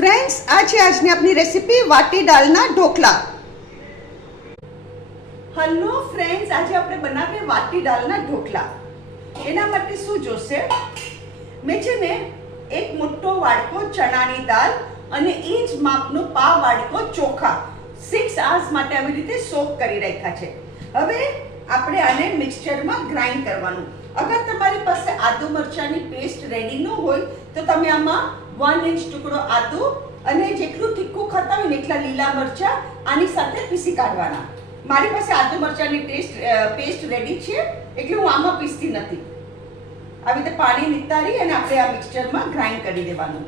Friends, આ છે આજની આપણી રેસીપી વાટી દાળના ઢોકળા. હેલો ફ્રેન્ડ્સ, આજે આપણે બનાવીએ વાટી દાળના ઢોકળા. એના માટે શું જોશે? મેં છે ને એક મોટો વાડકો ચણાની દાળ અને એ જ માપનો પાવ વાડકો ચોખા 6 hours માટે આવી રીતે સોક કરી રાખ્યા છે. હવે આપણે આને મિક્સચરમાં ગ્રાઇન્ડ કરવાનું. અગર તમારી પાસે આદુ મરચાંની પેસ્ટ રેડી ન હોય તો તમે આમાં 1 ઇંચ ટુકડો આદુ અને જેટલું તીખું ખાતા હોય ને એટલા લીલા મરચાં આની સાથે પીસી કાઢવાના. મારી પાસે આદુ મરચાંની પેસ્ટ રેડી છે એટલે હું આમાં પીસતી નથી. આવી રીતે પાણી નિતારી અને આપણે આ મિક્સચરમાં ગ્રાઇન્ડ કરી દેવાનું.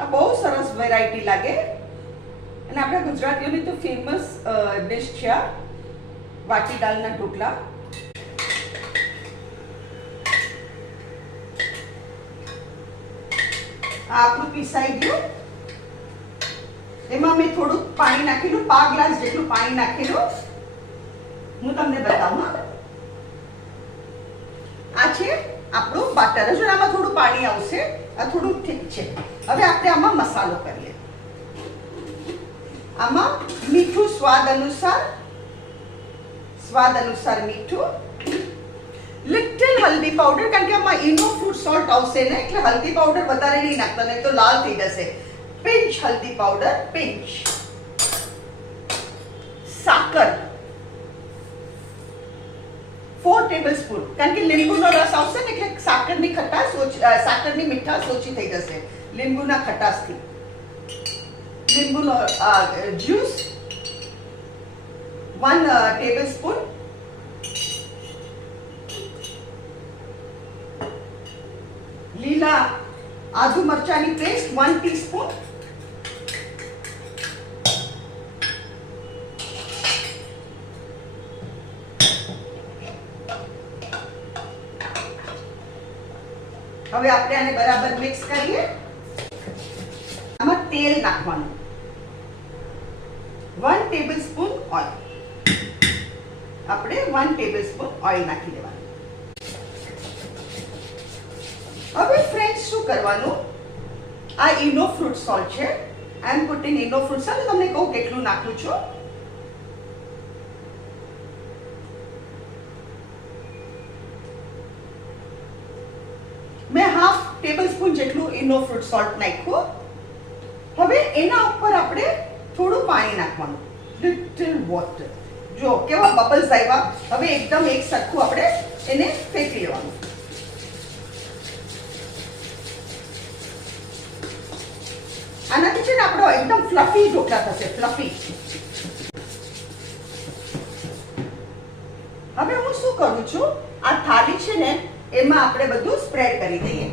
આ બહુ સરસ વેરાયટી લાગે અને આપણા ગુજરાતીઓની તો ફેમસ ડિશ છે આ વાટી દાળના ઢોકળા. આ આપણું પીસાઈ ગયું. એમાં મેં થોડું પાણી નાખેલું, 5 ગ્લાસ જેટલું પાણી નાખેલું. હું તમને બતાવું. આ છે આપણું બાટર. હજુ આમાં થોડું પાણી આવશે, આ થોડું ઠીક છે. હવે આપણે આમાં મસાલો કરીએ. આમાં મીઠું સ્વાદ અનુસાર મીઠું, લિટલ હલ્દી પાવડર, કારણ કે આમાં ઇનો ફૂડ સોલ્ટ આવશે ને એટલે હલ્દી પાવડર વધારે નહીં નાખતા, નહીં તો લાલ થઈ જશે. પિંચ હલ્દી પાવડર, પિંચ. સાકર 4 ટેબલસ્પૂન, કારણ કે લીંબુનો રસ આવશે ને એટલે સાકરની મીઠાશ ઓછી થઈ જશે લીંબુના ખટાશથી. લીંબુનો જ્યુસ 1 ટેબલસ્પૂન. લીલા આદુ મરચાંની પેસ્ટ 1 ટીસ્પૂન. હવે આપણે આને બરાબર મિક્સ કરીએ. આમાં તેલ નાખવાનું, 1 ટેબલસ્પૂન ઓઇલ. આપણે 1 ટેબલસ્પૂન ઓઇલ નાખી દેવાનું. હવે ફ્રેન્ડ્સ શું કરવાનું? આ ઇનો ફ્રૂટ સોલ્ટ છે. આઈ એમ પુટિંગ ઇનો ફ્રૂટ સોલ્ટ. તમને કહું કેટલું નાખું છું. મેં હાફ ટેબલસ્પૂન જેટલું ઇનો ફ્રૂટ સોલ્ટ નાખ્યું. હવે એના ઉપર આપણે થોડું પાણી નાખવાનું, લિટલ વોટર. જો કેવા બબલ્સ આવ્યા. હવે એકદમ એક સરખું આપણે એને ફેંકી લેવાનું. આનાથી છે ને આપણો એકદમ ફ્લફી ઢોકળા થશે, ફ્લફી. હવે હું શું કરું છું, આ થાળી છે ને એમાં આપણે બધું સ્પ્રેડ કરી દઈએ.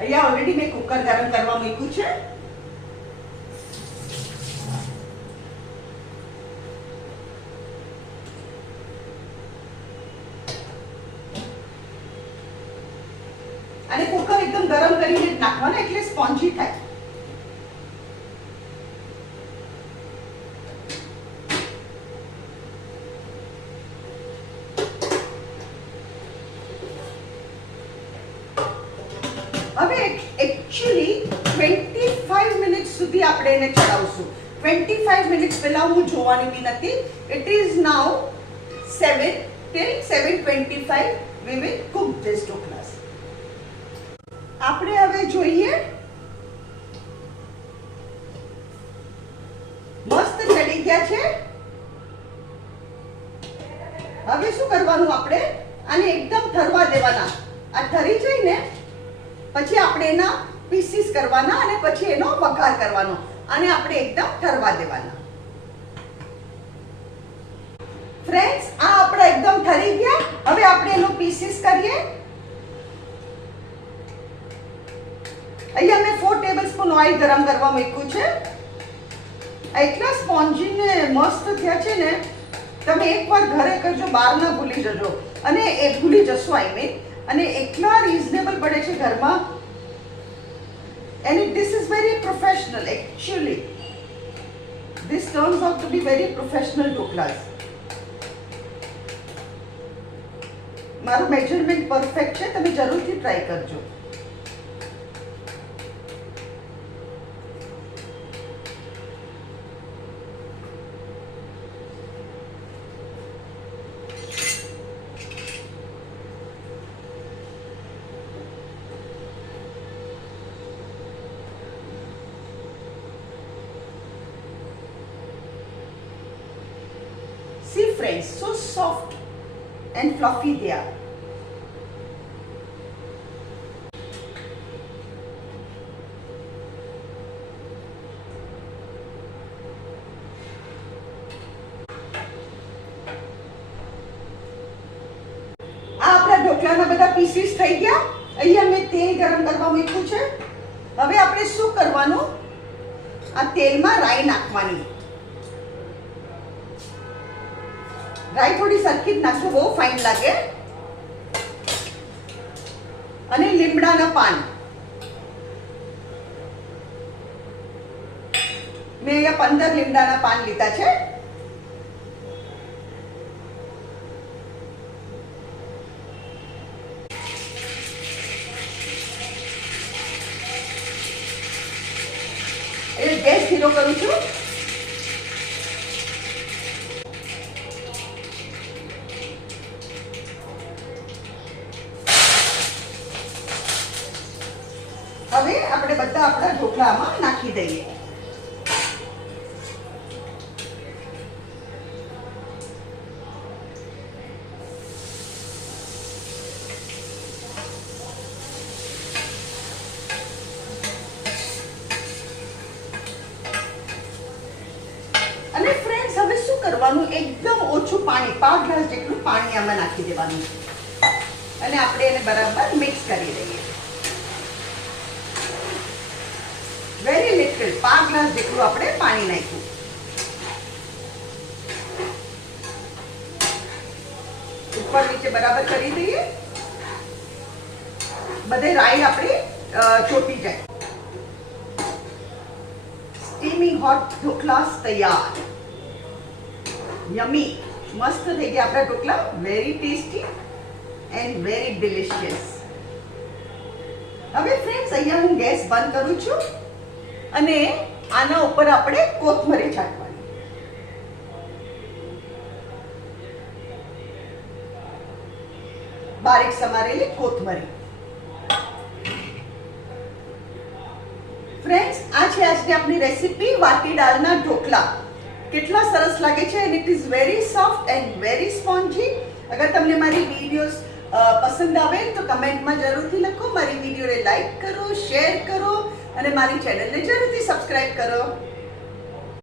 અહીંયા ઓલરેડી મેં કુકર ગરમ કરવા મૂક્યું છે. અને કુકર એકદમ ગરમ કરીને નાખવાના એટલે સ્પોન્જી થાય. હવે એકચ્યુઅલી 25 મિનિટ સુધી આપણે એને ચડાવશું. 25 મિનિટ પહેલા હું જોવાની બી નથી. It is now 7 till 7:25 we will cook this dhokla. આપણે હવે જોઈએ. મસ્ત ચડી ગયા છે. હવે શું કરવાનું? આપણે આને એકદમ ઠરવા દેવાના. આ ઠરી જાય ને પછી આપણે એના પીસીસ કરવાના અને પછી એનો વઘાર કરવાનો. આને આપણે એકદમ ઠરવા દેવાના. ફ્રેન્ડ્સ, આ આપણા એકદમ ઠરી ગયા. હવે આપણે એનો પીસીસ કરીએ. અહીંયા મેં 4 ટેબલસ્પૂન ઓઇલ ગરમ કરવા મૂક્યું છે. એટલા સ્પોન્જી ને મસ્ત થયા છે ને, તમે એકવાર ઘરે કરજો, બહાર ના ભૂલી જજો. અને એ ભૂલી જશો આઈ મીન. અને એટલા રીઝનેબલ પડે છે ઘરમાં. this is very professional actually. This turns out to be very professional ઢોકલાs. મારું મેજરમેન્ટ પરફેક્ટ છે, તમે જરૂરથી ટ્રાય કરજો. See friends, so soft and fluffy they are. આપણા ઢોકળાના બધા પીસીસ થઈ ગયા. અહીંયા મેં તેલ ગરમ કરવા મૂક્યું છે. હવે આપણે શું કરવાનું, આ તેલમાં રાઈ નાખવાની. રાઈ થોડી સરખી જ નાખજો, બહુ ફાઇન લાગે. અને લીમડાના પાન, મેં અહીંયા 15 લીમડાના પાન લીધા છે. એટલે ગેસ ધીરો કરું છું. હવે આપણે બધા આપણા ઢોકળામાં નાખી દઈએ. અને ફ્રેન્ડ્સ હવે શું કરવાનું, એકદમ ઓછું પાણી, 5 ગ્લાસ જેટલું પાણી આમાં નાખી દેવાનું અને આપણે એને બરાબર મિક્સ કરી દઈએ. વેરી લિટલ, 5 ગ્લાસ જેટલું આપણે પાણી નાખ્યું. ઉપર નીચે બરાબર કરી દઈએ, બધે રાઈ આપણી ચોટી જાય. સ્ટીમિંગ હોટ ઢોકલાસ તૈયાર. યમી, મસ્ત થઈ ગયા આપણા dhokla. Very tasty and very delicious. હવે ફ્રેન્ડ્સ અહીંયા હું ગેસ બંધ કરું છું અને આના ઉપર આપણે કોથમરી છાંટવાની. બારીક સમારેલી કોથમરી. ફ્રેન્ડ્સ, આ છે આજની આપણી રેસીપી વાટી દાળના ઢોકલા. કેટલા સરસ લાગે છે and it is very soft and very spongy. અગર તમને મારી વિડીયોઝ પસંદ આવે તો કમેન્ટમાં જરૂરથી લખો. મારી વિડીયોને લાઈક કરો, શેર કરો અને મારી ચેનલને જરૂરથી સબસ્ક્રાઇબ કરો.